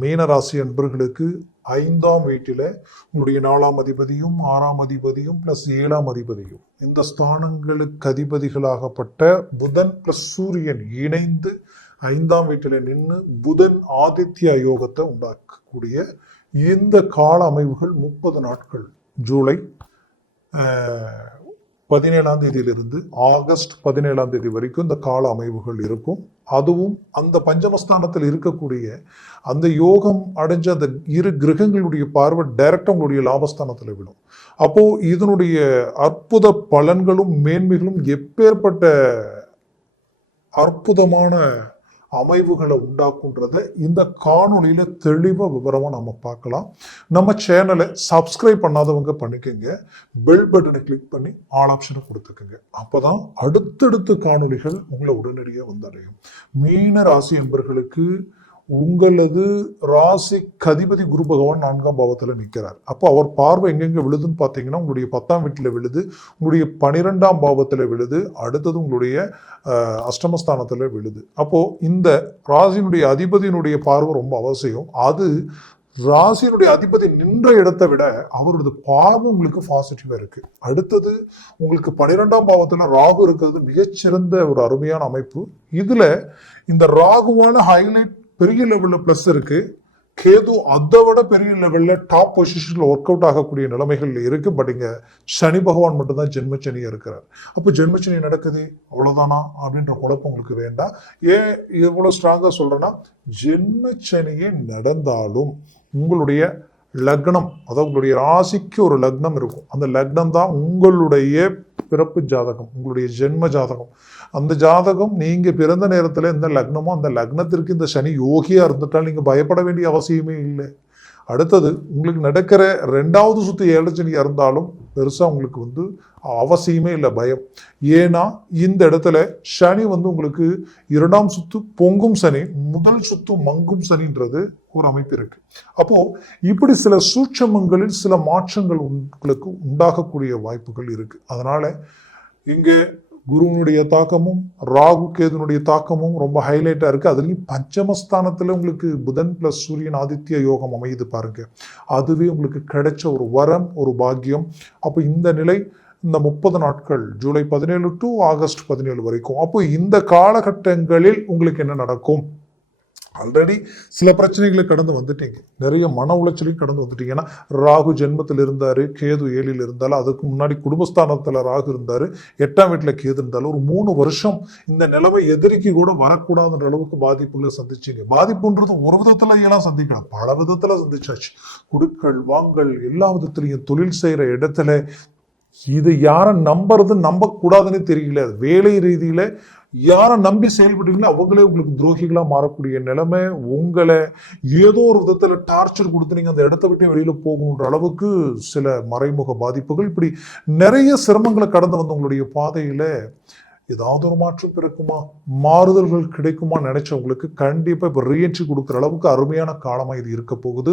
மீனராசி அன்பர்களுக்கு ஐந்தாம் வீட்டில் உங்களுடைய நாலாம் அதிபதியும் ஆறாம் அதிபதியும் ப்ளஸ் ஏழாம் அதிபதியும். இந்த ஸ்தானங்களுக்கு அதிபதிகளாகப்பட்ட புதன் ப்ளஸ் சூரியன் இணைந்து ஐந்தாம் வீட்டில் நின்று புதன் ஆதித்ய யோகத்தை உண்டாக்கக்கூடிய இந்த கால அமைவுகள் முப்பது நாட்கள். ஜூலை பதினேழாம் தேதியிலிருந்து ஆகஸ்ட் பதினேழாம் தேதி வரைக்கும் இந்த கால அமைவுகள் இருக்கும். அதுவும் அந்த பஞ்சமஸ்தானத்தில் இருக்கக்கூடிய அந்த யோகம் அடைஞ்ச அந்த இரு கிரகங்களுடைய பார்வை டைரக்டாக உங்களுடைய லாபஸ்தானத்தில் விடும் அப்போது இதனுடைய அற்புத பலன்களும் மேன்மைகளும் எப்பேற்பட்ட அற்புதமான அமைவுகளை உண்டாக்குன்றத இந்த காணொலியில் தெளிவாக விவரமாக நம்ம பார்க்கலாம். நம்ம சேனலை சப்ஸ்கிரைப் பண்ணாதவங்க பண்ணிக்கோங்க. பெல் பட்டனை கிளிக் பண்ணி ஆல் ஆப்ஷனை கொடுத்துக்கோங்க. அப்பதான் அடுத்தடுத்த காணொளிகள் உங்களை உடனடியாக வந்தடையும். மீன ராசி என்பர்களுக்கு உங்களது ராசி கதிபதி குரு பகவான் நான்காம் பாவத்தில் நிற்கிறார் அப்போ அவர் பார்வை எங்கெங்கே விழுதுன்னு பார்த்தீங்கன்னா உங்களுடைய பத்தாம் வீட்டில் விழுது உங்களுடைய பனிரெண்டாம் பாவத்தில் விழுது அடுத்தது உங்களுடைய அஷ்டமஸ்தானத்தில் விழுது. அப்போது இந்த ராசியினுடைய அதிபதியினுடைய பார்வை ரொம்ப அவசியம். அது ராசியினுடைய அதிபதி நின்ற இடத்தை விட அவரது பாவம் உங்களுக்கு பாசிட்டிவாக இருக்குது அடுத்தது உங்களுக்கு பன்னிரெண்டாம் பாவத்தில் ராகு இருக்கிறது மிகச்சிறந்த ஒரு அருமையான அமைப்பு. இதில் இந்த ராகுவான ஹைலைட் பெரிய லெவலில் ப்ளஸ் இருக்குது கேது அதை விட பெரிய லெவலில் டாப் பொசிஷனில் ஒர்க் அவுட் ஆகக்கூடிய நிலைமைகள் இருக்குது பட் இங்கே சனி பகவான் மட்டும்தான் ஜென்மச்சனியாக இருக்கிறார். அப்போ ஜென்மச்சனி நடக்குது. அவ்வளோதானா அப்படின்ற குழப்பம் உங்களுக்கு வேண்டாம். ஏன் இவ்வளவு ஸ்ட்ராங்காக சொல்கிறேன்னா ஜென்மச்சனியே நடந்தாலும் உங்களுடைய லக்னம் அதாவது உங்களுடைய ராசிக்கு ஒரு லக்னம் இருக்கும். அந்த லக்னம் தான் உங்களுடைய பிறப்பு ஜாதகம் உங்களுடைய ஜென்ம ஜாதகம். அந்த ஜாதகம் நீங்கள் பிறந்த நேரத்தில் எந்த லக்னமோ அந்த லக்னத்திற்கு இந்த சனி யோகியா இருந்துட்டால் நீங்கள் பயப்பட வேண்டிய அவசியமே இல்லை. அடுத்தது உங்களுக்கு நடக்கிற ரெண்டாவது சுற்று ஏழச்சனியா இருந்தாலும் பெருசாக உங்களுக்கு வந்து அவசியமே இல்லை பயம். ஏன்னா இந்த இடத்துல சனி வந்து உங்களுக்கு இரண்டாம் சுத்து பொங்கும் சனி முதல் சுத்து மங்கும் சனின்றது ஒரு அமைப்பு இருக்கு. அப்போ இப்படி சில சூட்சமங்களில் சில மாற்றங்கள் உங்களுக்கு உண்டாகக்கூடிய வாய்ப்புகள் இருக்கு. அதனால இங்கே குருவினுடைய தாக்கமும் ராகு கேதுனுடைய தாக்கமும் ரொம்ப ஹைலைட்டாக இருக்குது அதுலேயும் பஞ்சமஸ்தானத்தில் உங்களுக்கு புதன் ப்ளஸ் சூரியன் ஆதித்ய யோகம் அமையுது பாருங்க. அதுவே உங்களுக்கு கிடைச்ச ஒரு வரம் ஒரு பாக்கியம். அப்போ இந்த நிலை இந்த முப்பது நாட்கள் ஜூலை பதினேழு டு ஆகஸ்ட் பதினேழு வரைக்கும். அப்போ இந்த காலகட்டங்களில் உங்களுக்கு என்ன நடக்கும்? ஆல்ரெடி சில பிரச்சனைகளை கடந்து வந்துட்டீங்க. நிறைய மன உளைச்சலையும் கடந்து வந்துட்டீங்க. ஏன்னா ராகு ஜென்மத்தில் இருந்தார் கேது ஏழில் இருந்தாலும் அதுக்கு முன்னாடி குடும்பஸ்தானத்தில் ராகு இருந்தார் எட்டாம் வீட்டில் கேது இருந்தாலும் ஒரு மூணு வருஷம் இந்த நிலைமை எதிரிக்கு கூட வரக்கூடாதுன்ற அளவுக்கு பாதிப்புகளை சந்திச்சீங்க. பாதிப்புன்றது ஒரு விதத்தில் எல்லாம் சந்திக்கலாம் பல விதத்தில் சந்திச்சாச்சு. குடுக்கல் வாங்கல் எல்லா விதத்துலையும் தொழில் செய்கிற இடத்துல இது யாரை நம்புறது நம்பக்கூடாதுன்னு தெரியல. வேலை ரீதியில் யாரை நம்பி செயல்படுறீங்களோ அவங்களே உங்களுக்கு துரோகிகளாக மாறக்கூடிய நிலைமை உங்களை ஏதோ ஒரு விதத்தில் டார்ச்சர் கொடுத்து நீங்கள் அந்த இடத்த விட்டு வெளியில் போகணுன்ற அளவுக்கு சில மறைமுக பாதிப்புகள். இப்படி நிறைய சிரமங்களை கடந்து வந்தவங்களுடைய பாதையில் ஏதாவது ஒரு மாற்றம் பிறக்குமா? மாறுதல்கள் கிடைக்குமா நினைச்சவங்களுக்கு கண்டிப்பாக இப்போ ரீஎன்ட்ரி கொடுக்குற அளவுக்கு அருமையான காலமாக இது இருக்க போகுது.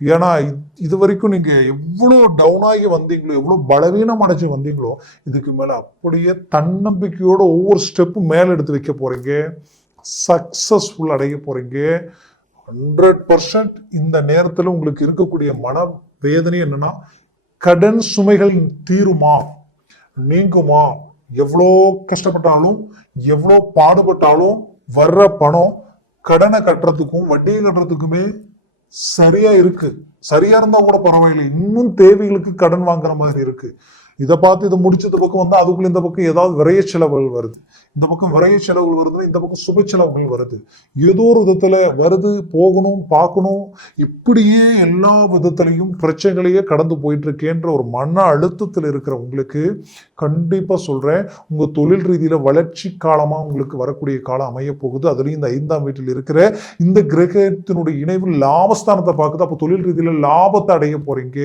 ஏன்னா இது- இது வரைக்கும் நீங்கள் எவ்வளோ டவுனாகி வந்தீங்களோ எவ்வளோ பலவீனம் அடைஞ்சு வந்தீங்களோ இதுக்கு மேலே அப்படியே தன்னம்பிக்கையோட ஒவ்வொரு ஸ்டெப்பும் மேலே எடுத்து வைக்க போகிறீங்க சக்ஸஸ்ஃபுல் அடைய போகிறீங்க ஹண்ட்ரட் பர்சன்ட் இந்த நேரத்தில் உங்களுக்கு இருக்கக்கூடிய மன வேதனை என்னன்னா கடன் சுமைகள் தீருமா? நீங்குமா? எவ்வளோ கஷ்டப்பட்டாலும் எவ்வளோ பாடுபட்டாலும் வர்ற பணம் கடனை கட்டுறதுக்கும் வட்டியை கட்டுறதுக்குமே சரியா இருக்கு. சரியா இருந்தா கூட பரவாயில்லை. இன்னும் தேவைகளுக்கு கடன் வாங்குற மாதிரி இருக்கு. இதை பார்த்து இதை முடிச்ச பக்கம் வந்து அதுக்குள்ள இந்த பக்கம் ஏதாவது விரைய செலவுகள் வருது. இந்த பக்கம் விரைய செலவுகள் வருதுன்னா இந்த பக்கம் சுப செலவுகள் வருது. ஏதோ ஒரு விதத்துல வருது போகணும் பார்க்கணும். இப்படியே எல்லா விதத்திலையும் பிரச்சனைகளையே கடந்து போயிட்டு இருக்கேன்ற ஒரு மன அழுத்தத்தில் இருக்கிற உங்களுக்கு கண்டிப்பா சொல்றேன். உங்க தொழில் ரீதியில வளர்ச்சி காலமா உங்களுக்கு வரக்கூடிய காலம் அமைய போகுது. அதுலயும் இந்த ஐந்தாம் வீட்டில் இருக்கிற இந்த கிரகத்தினுடைய இணைவு லாபஸ்தானத்தை பார்க்குது. அப்போ தொழில் ரீதியில லாபத்தை அடைய போறீங்க.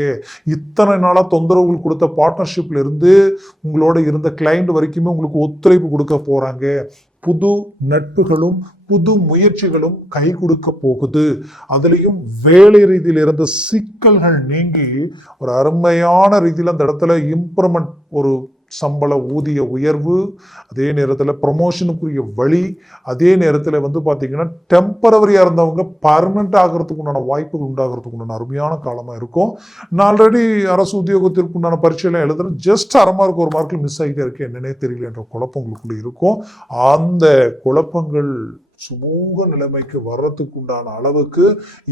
இத்தனை நாளா தொந்தரவுகள் கொடுத்த பார்ட்னர்ஷிப் இருந்து உங்களோட இருந்த கிளைண்ட் வரைக்குமே உங்களுக்கு ஒத்துழைப்பு கொடுக்க போறாங்க. புது நட்புகளும் புது முயற்சிகளும் கை கொடுக்க போகுது. அதுலேயும் வேலை ரீதியில் இருந்த சிக்கல்கள் நீங்கி ஒரு அருமையான ரீதியில் அந்த இடத்துல இம்ப்ரூவ்மெண்ட் ஒரு சம்பள ஊதிய உயர்வு அதே நேரத்தில் ப்ரொமோஷனுக்குரிய வழி அதே நேரத்தில் வந்து பார்த்தீங்கன்னா டெம்பரவரியாக இருந்தவங்க பர்மனெண்ட் ஆகிறதுக்கு உண்டான வாய்ப்புகள் உண்டாகிறதுக்கு உண்டான அருமையான காலமாக இருக்கும். நான் ஆல்ரெடி அரசு உத்தியோகத்திற்கு உண்டான பரீட்சையெல்லாம் எழுதுறேன். ஜஸ்ட் அரை மார்க் ஒரு மார்க்கில் மிஸ் ஆகிட்டே இருக்கு என்னன்னே தெரியல என்ற குழப்பம் உங்களுக்குள்ளே இருக்கும். அந்த குழப்பங்கள் சுமூக நிலைமைக்கு வர்றதுக்கு உண்டான அளவுக்கு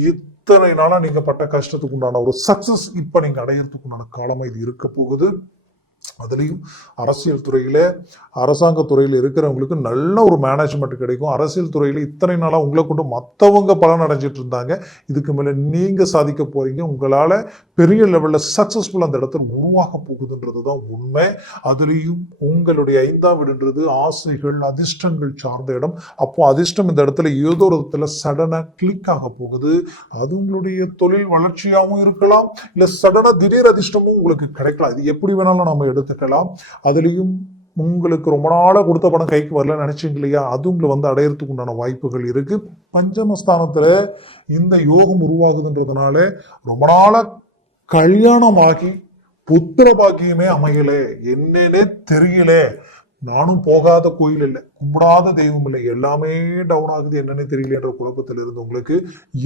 இத்தனை நாளாக நீங்கள் பட்ட கஷ்டத்துக்கு உண்டான ஒரு சக்ஸஸ் இப்போ நீங்கள் அடையிறதுக்கு உண்டான காலமாக இது இருக்க போகுது. அதுலேயும் அரசியல் துறையில் அரசாங்க துறையில் இருக்கிறவங்களுக்கு நல்ல ஒரு மேனேஜ்மெண்ட் கிடைக்கும். அரசியல் துறையில் இத்தனை நாளாக உங்களை கொண்டு மற்றவங்க பலன் அடைஞ்சிட்டு இருந்தாங்க. இதுக்கு மேலே நீங்கள் சாதிக்க போகிறீங்க உங்களால் பெரிய லெவலில் சக்ஸஸ்ஃபுல் அந்த இடத்துல உருவாக போகுதுன்றது தான் உண்மை. அதுலேயும் உங்களுடைய ஐந்தாம் வீடுன்றது ஆசைகள் அதிர்ஷ்டங்கள் சார்ந்த இடம். அப்போ அதிர்ஷ்டம் இந்த இடத்துல ஏதோ ஒரு இடத்துல சடனாக கிளிக் ஆக போகுது. அது உங்களுடைய தொழில் வளர்ச்சியாகவும் இருக்கலாம். இல்லை சடனாக திடீர் அதிர்ஷ்டமும் உங்களுக்கு கிடைக்கலாம். இது எப்படி வேணாலும் நம்ம எடுத்துக்கலாம் அதுலேயும் உங்களுக்கு ரொம்ப நாளாக கொடுத்த பணம் கைக்கு வரல நினச்சிங்க இல்லையா? அது உங்களை வந்து அடையறதுக்கு உண்டான வாய்ப்புகள் இருக்கு. பஞ்சமஸ்தானத்தில் இந்த யோகம் உருவாகுதுன்றதுனால ரொம்ப நாளாக கல்யாணம் ஆகி புத்திர பாக்கியமே அமையலை. என்னன்னே தெரியல. நானும் போகாத கோயில் இல்லை கும்பிடாத தெய்வம் இல்லை. எல்லாமே டவுன் ஆகுது. என்னன்னு தெரியலன்ற குழப்பத்தில் இருந்து உங்களுக்கு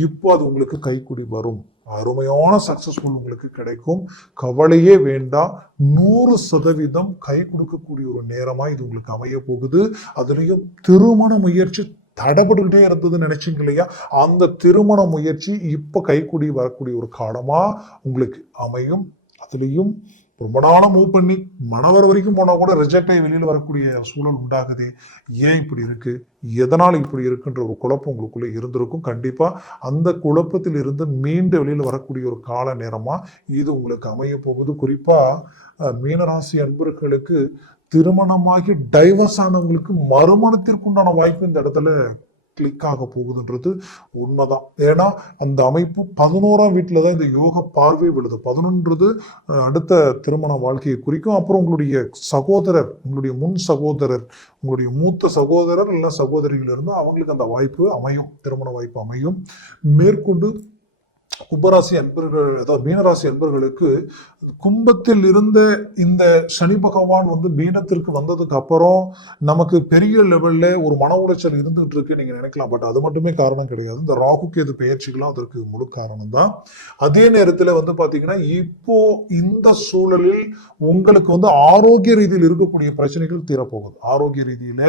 இப்போ அது உங்களுக்கு கைக்குடி வரும். அருமையான சக்சஸ்ஃபுல் உங்களுக்கு கிடைக்கும். கவலையே வேண்டாம். நூறு சதவீதம் கை கொடுக்கக்கூடிய ஒரு நேரமாக இது உங்களுக்கு அமைய போகுது. அதுலேயும் திருமண முயற்சி தடைபட்டுக்கிட்டே இருந்ததுன்னு நினைச்சிங்க இல்லையா? அந்த திருமண முயற்சி இப்போ கைக்குடி வரக்கூடிய ஒரு காலமாக உங்களுக்கு அமையும். அதுலேயும் ரொம்ப நாளாக மூவ் பண்ணி மணவர் வரைக்கும் போனால் கூட ரிஜெக்ட் ஆகி வெளியில் வரக்கூடிய சூழல் உண்டாகுது. ஏன் இப்படி இருக்குது எதனால் இப்படி இருக்குன்ற ஒரு குழப்பம் உங்களுக்குள்ளே இருந்திருக்கும். கண்டிப்பாக அந்த குழப்பத்தில் இருந்து மீண்டு வெளியில் வரக்கூடிய ஒரு கால நேரமாக இது உங்களுக்கு அமைய போகுது. குறிப்பாக மீனராசி அன்பர்களுக்கு திருமணமாகி டைவர்ஸ் ஆனவங்களுக்கு மறுமணத்திற்குண்டான வாய்ப்பு இந்த இடத்துல கிளிக் ஆக போகுதுன்றது உண்மைதான். ஏன்னா அந்த அமைப்பு பதினோராம் வீட்டில் தான் இந்த யோக பார்வை விழுது. பதினொன்றது அடுத்த திருமண வாழ்க்கையை குறிக்கும். அப்புறம் உங்களுடைய சகோதரர் உங்களுடைய முன் சகோதரர் உங்களுடைய மூத்த சகோதரர் இல்லை சகோதரிகள் இருந்தால் அவங்களுக்கு அந்த வாய்ப்பு அமையும். திருமண வாய்ப்பு அமையும். மேற்கொண்டு கும்பராசி அன்பர்கள் அதாவது மீனராசி அன்பர்களுக்கு கும்பத்தில் இருந்த இந்த சனி பகவான் வந்து மீனத்திற்கு வந்ததுக்கு அப்புறம் நமக்கு பெரிய லெவல்ல ஒரு மன உளைச்சல் இருந்துகிட்டு இருக்கு நீங்க நினைக்கலாம். பட் அது மட்டுமே காரணம் கிடையாது. இந்த ராகு இது பெயர்ச்சிகளும் அதற்கு முழு காரணம் தான். அதே நேரத்துல வந்து பாத்தீங்கன்னா இப்போ இந்த சூழலில் உங்களுக்கு வந்து ஆரோக்கிய ரீதியில் இருக்கக்கூடிய பிரச்சனைகள் தீரப்போகுது. ஆரோக்கிய ரீதியில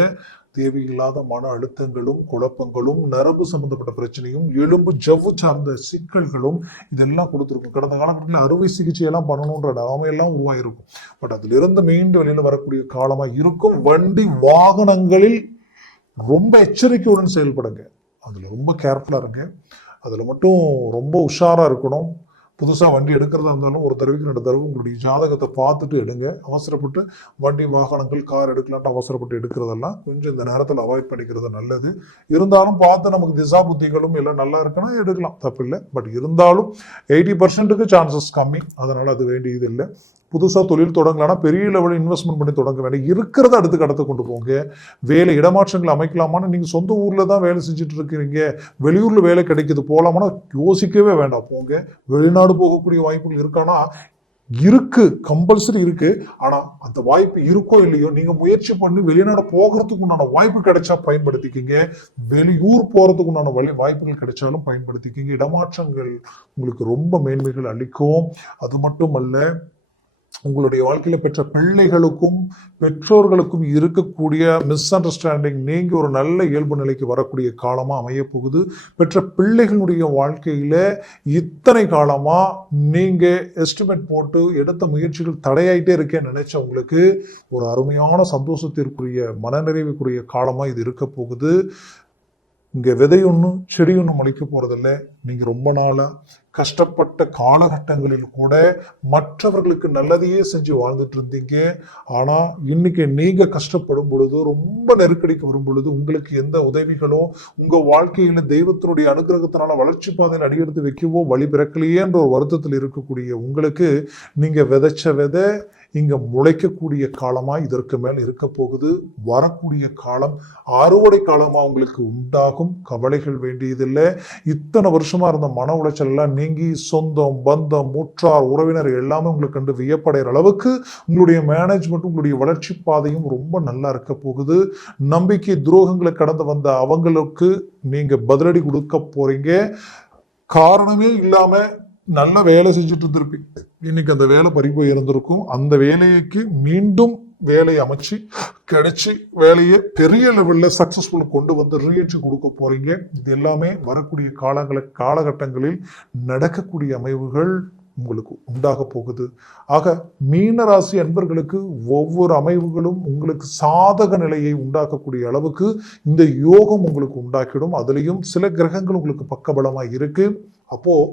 தேவையில்லாத மன அழுத்தங்களும் குழப்பங்களும் நரம்பு சம்பந்தப்பட்ட பிரச்சனையும் எலும்பு ஜவ்வு சார்ந்த சிக்கல்களும் இதெல்லாம் கொடுத்துருக்கும். கடந்த காலகட்டத்தில் அறுவை சிகிச்சையெல்லாம் பண்ணணுன்ற நிலைமையெல்லாம் உருவாயிருக்கும். பட் அதிலிருந்து மீண்டு வெளியில் வரக்கூடிய காலமாக இருக்கும். வண்டி வாகனங்களில் ரொம்ப எச்சரிக்கையுடன் செயல்படுங்க. அதில் ரொம்ப கேர்ஃபுல்லாக இருங்க. அதில் மட்டும் ரொம்ப உஷாராக இருக்கணும். புதுசாக வண்டி எடுக்கிறதா இருந்தாலும் ஒரு தடவைக்கு ரெண்டு தடவை உங்களுடைய ஜாதகத்தை பார்த்துட்டு எடுங்க. அவசரப்பட்டு வண்டி வாகனங்கள் கார் எடுக்கலான்ட்டு அவசரப்பட்டு எடுக்கிறதெல்லாம் கொஞ்சம் இந்த நேரத்தில் அவாய்ட் பண்ணிக்கிறது நல்லது. இருந்தாலும் பார்த்து நமக்கு திசா புத்திகளும் எல்லாம் நல்லா இருக்குன்னா எடுக்கலாம். தப்பில்லை. பட் இருந்தாலும் எயிட்டி பர்சன்ட்டுக்கு சான்சஸ் கம்மி. அதனால் அது வேண்டியது இல்லை புதுசாக தொழில் தொடங்கலான்னா பெரிய லெவலில் இன்வெஸ்ட்மெண்ட் பண்ணி தொடங்க வேண்டாம் இருக்கிறத அடுத்து கடத்த கொண்டு போங்க. வேலை இடமாற்றங்கள் அமைக்கலாமான்னு நீங்கள் சொந்த ஊரில் தான் வேலை செஞ்சுட்டு இருக்கிறீங்க. வெளியூரில் வேலை கிடைக்கிது போகலாமான்னா யோசிக்கவே வேண்டாம். போங்க. வெளிநாடு போகக்கூடிய வாய்ப்புகள் இருக்கானா? இருக்கு. கம்பல்சரி இருக்கு. ஆனா அந்த வாய்ப்பு இருக்கோ இல்லையோ நீங்க முயற்சி பண்ணி வெளிநாடு போகிறதுக்கு உண்டான வாய்ப்பு கிடைச்சா பயன்படுத்திக்கிங்க. வெளியூர் போறதுக்கு உண்டான வழி வாய்ப்புகள் கிடைச்சாலும் பயன்படுத்திக்கிங்க. இடமாற்றங்கள் உங்களுக்கு ரொம்ப மேன்மைகள் அளிக்கும். அது மட்டுமல்ல உங்களுடைய வாழ்க்கையில் பெற்ற பிள்ளைகளுக்கும் பெற்றோர்களுக்கும் இருக்கக்கூடிய மிஸ் அண்டர்ஸ்டாண்டிங் நீங்கி ஒரு நல்ல இயல்பு நிலைக்கு வரக்கூடிய காலமாக அமையப்போகுது. பெற்ற பிள்ளைகளுடைய வாழ்க்கையில் இத்தனை காலமாக நீங்கள் எஸ்டிமேட் போட்டு எடுத்த முயற்சிகள் தடையாயிட்டே இருக்கேன்னு நினைச்ச உங்களுக்கு ஒரு அருமையான சந்தோஷத்திற்குரிய மனநிறைவுக்குரிய காலமாக இது இருக்க போகுது இங்கே விதை ஒன்றும் செடி ஒன்றும் முளைக்க போகிறதில்ல நீங்கள் ரொம்ப நாளாக கஷ்டப்பட்ட காலகட்டங்களில் கூட மற்றவர்களுக்கு நல்லதையே செஞ்சு வாழ்ந்துட்டு இருந்தீங்க. ஆனால் இன்னைக்கு நீங்கள் கஷ்டப்படும் பொழுது ரொம்ப நெருக்கடிக்கு வரும் பொழுது உங்களுக்கு எந்த உதவிகளோ உங்கள் வாழ்க்கையில தெய்வத்தினுடைய அனுகிரகத்தினால வளர்ச்சி பாதையில் அடியெடுத்து வைக்கவோ வழி பிறக்கலையேன்ற ஒரு வருத்தத்தில் இருக்கக்கூடிய உங்களுக்கு நீங்கள் விதைச்ச விதை இங்கே முளைக்கக்கூடிய காலமாக இதற்கு மேல் இருக்க போகுது. வரக்கூடிய காலம் அறுவடை காலமாக உங்களுக்கு உண்டாகும். கவலைகள் வேண்டியதில்லை. இத்தனை வருஷமாக இருந்த மன உளைச்சல் எல்லாம் நீங்கி சொந்தம் பந்தம் முற்றார் உறவினர் எல்லாமே உங்களுக்கு கண்டு வியப்படைகிற அளவுக்கு உங்களுடைய மேனேஜ்மெண்ட் உங்களுடைய வளர்ச்சி பாதையும் ரொம்ப நல்லா இருக்க போகுது. நம்பிக்கை துரோகங்களை கடந்து வந்த அவங்களுக்கு நீங்கள் பதிலடி கொடுக்க போகிறீங்க காரணமே இல்லாமல் நல்ல வேலை செஞ்சுட்டு இருந்திருப்பேன் இன்னைக்கு அந்த வேலை பறி போய் இருந்திருக்கும். அந்த வேலைக்கு மீண்டும் வேலையை அமைச்சு கிடைச்சி வேலையை பெரிய லெவலில் சக்ஸஸ்ஃபுல் கொண்டு வந்து ரீஎன்ட்ரி கொடுக்க போறீங்க. இது எல்லாமே வரக்கூடிய காலங்கள காலகட்டங்களில் நடக்கக்கூடிய அமைவுகள் உங்களுக்கு உண்டாக போகுது. ஆக மீனராசி அன்பர்களுக்கு ஒவ்வொரு அமைவுகளும் உங்களுக்கு சாதக நிலையை உண்டாக்கக்கூடிய அளவுக்கு இந்த யோகம் உங்களுக்கு உண்டாக்கிடும். அதுலேயும் சில கிரகங்கள் உங்களுக்கு பக்கபலமாக இருக்குது அப்போது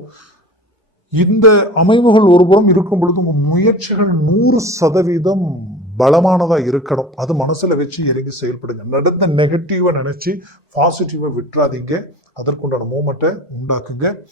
இந்த அமைவுகள் ஒருபுறம் இருக்கும் பொழுது உங்கள் முயற்சிகள் நூறு சதவீதம் பலமானதாக இருக்கணும். அது மனசில் வச்சு இறங்கி செயல்படுங்க. நடந்த நெகட்டிவாக நினச்சி பாசிட்டிவாக விட்டுறாதீங்க. அதற்குண்டான மூமெண்ட்டை உண்டாக்குங்க.